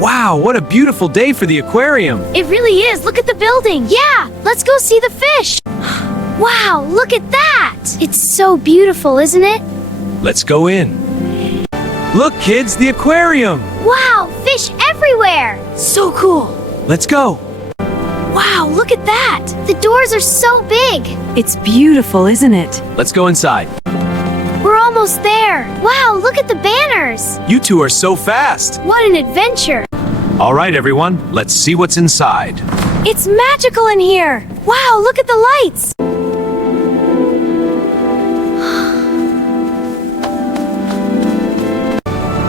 Wow, what a beautiful day for the aquarium. It really is. Look at the building. Yeah, let's go see the fish. Wow, look at that. It's so beautiful, isn't it? Let's go in. Look, kids, the aquarium. Wow, fish everywhere. So cool. Let's go. Wow, look at that. The doors are so big. It's beautiful, isn't it? Let's go inside. We're almost there. Wow, look at the banners. You two are so fast. What an adventure. All right, everyone, let's see what's inside. It's magical in here. Wow, look at the lights.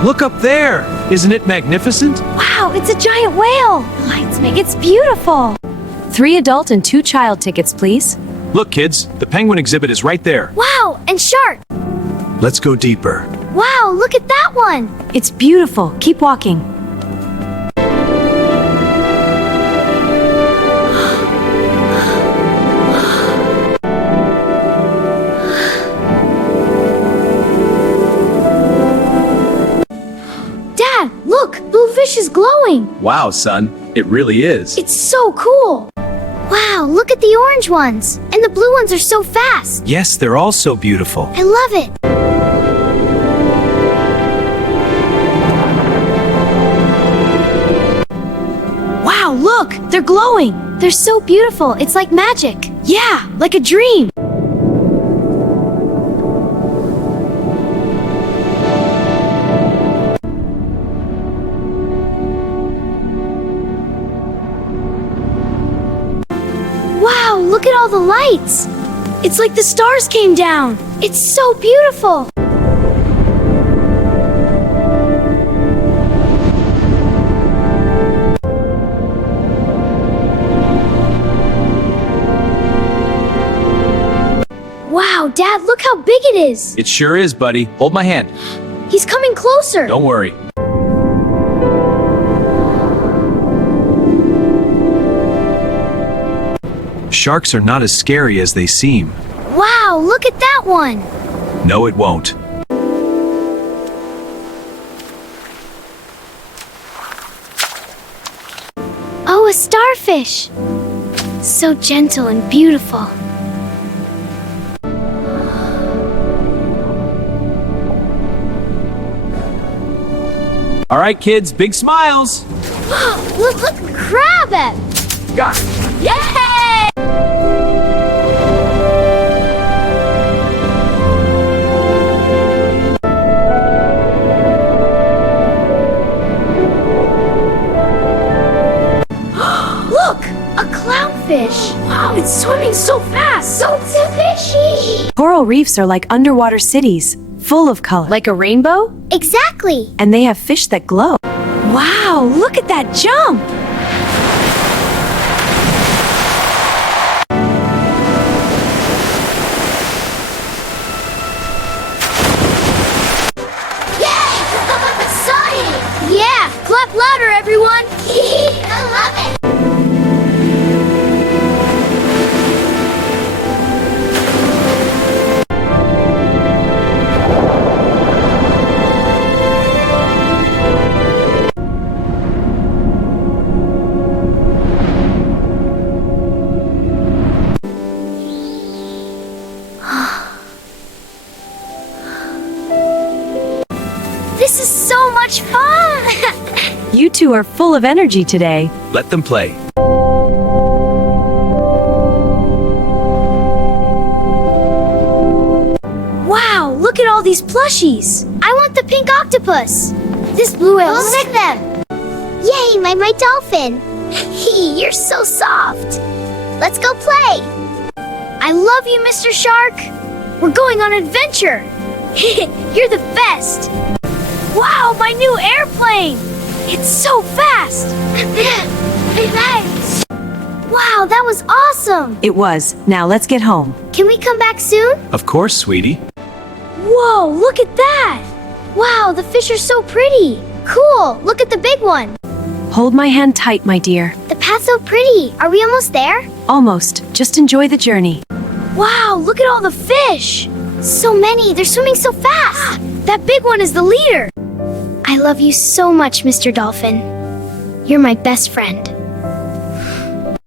Look up there. Isn't it magnificent? Wow, it's a giant whale. The lights make it's beautiful. 3 adult and 2 child tickets, please. Look, kids, the penguin exhibit is right there. Wow, and shark. Let's go deeper. Wow, look at that one. It's beautiful. Keep walking. Dad, look, blue fish is glowing. Wow, son, it really is. It's so cool. Wow, look at the orange ones. And the blue ones are so fast. Yes, they're all so beautiful. I love it. Wow, look, they're glowing. They're so beautiful. It's like magic. Yeah, like a dream. Wow, look at all the lights. It's like the stars came down. It's so beautiful. Wow, Dad, look how big it is. It sure is, buddy. Hold my hand. He's coming closer. Don't worry. Sharks are not as scary as they seem. Wow, look at that one. No, it won't. Oh, a starfish. So gentle and beautiful. All right, kids, big smiles. Look, crab it. Got it. Yay! Look, a clownfish. Wow, it's swimming so fast. So fishy. Coral reefs are like underwater cities, full of color. Like a rainbow? Exactly. And they have fish that glow. Wow, look at that jump! Yeah, clap louder, everyone. I love it. This is so much fun! You two are full of energy today. Let them play. Wow, look at all these plushies. I want the pink octopus. This blue whale. We'll stick them. Yay, my dolphin. You're so soft. Let's go play. I love you, Mr. Shark. We're going on an adventure. You're the best. Wow, my new airplane. It's so fast. Wow, that was awesome. It was. Now let's get home. Can we come back soon? Of course, sweetie. Whoa, look at that! Wow, the fish are so pretty! Cool, look at the big one! Hold my hand tight, my dear. The path's so pretty! Are we almost there? Almost. Just enjoy the journey. Wow, look at all the fish! So many, they're swimming so fast! That big one is the leader! I love you so much, Mr. Dolphin. You're my best friend.